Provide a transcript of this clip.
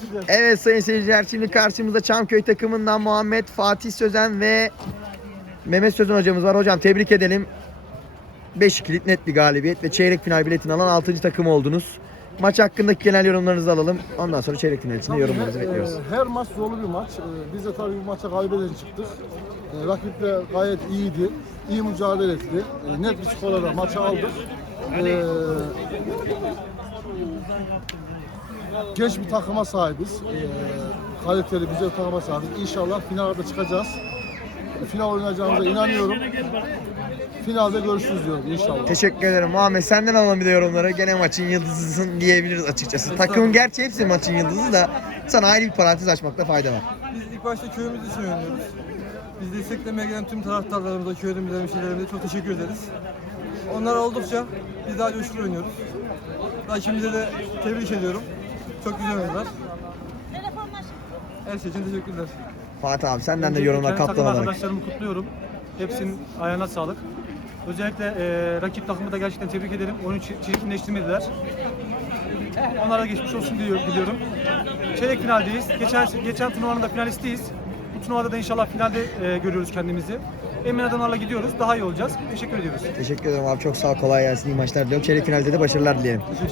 geçeceğiz. Evet sayın seyirciler şimdi karşımızda Çamköy takımından Muhammed Fatih Sözen ve Mehmet Sözen hocamız var. Hocam tebrik edelim. 5-2'lik net bir galibiyet ve çeyrek final biletini alan 6. takım oldunuz. Maç hakkındaki genel yorumlarınızı alalım. Ondan sonra çeyrek final için yorumlarınızı bekliyoruz. e, Her maç zorlu bir maç. E, Biz de tabii bu maça kaybeden çıktık. E, Rakip de gayet iyiydi. İyi mücadele etti. E, Net bir skorla maçı aldık. E, Genç bir takıma sahibiz. E, Kaliteli, güzel bir takıma sahibiz. İnşallah finalde çıkacağız. Final oynayacağımıza inanıyorum. Finalde görüşürüz diyorum inşallah. Teşekkür ederim. Muhammed senden alalım bir de yorumları. Gene maçın yıldızısın diyebiliriz açıkçası. Takımın gerçi hepsi maçın yıldızı da sana ayrı bir parantez açmakta fayda var. Biz ilk başta köyümüz için oynuyoruz. Biz desteklemeye gelen tüm taraftarlarımıza, köylümüze, hemşehrilerimize çok teşekkür ederiz. Onlar oldukça biz daha coşkulu oynuyoruz. Rakibimize de tebrik ediyorum. Çok güzel oynadılar. Her şey için teşekkürler. Fatih abi senden de yorumlar kaptan olarak. arkadaşlarımı kutluyorum. Hepsinin ayağına sağlık. Özellikle e, rakip takımı da gerçekten tebrik ederim. Çi- çirkinleştirmediler. Onlara da geçmiş olsun diliyorum. diliyorum. Çeyrek finaldeyiz. Geçen geçen turnuvanın da finalistiyiz. Bu turnuvada da inşallah finalde e, görüyoruz kendimizi. Emin adımlarla gidiyoruz. Daha iyi olacağız. Teşekkür ediyoruz. Teşekkür ederim abi. Çok sağ ol. Kolay gelsin. İyi maçlar diliyorum. Çeyrek finalde de başarılar dileyelim.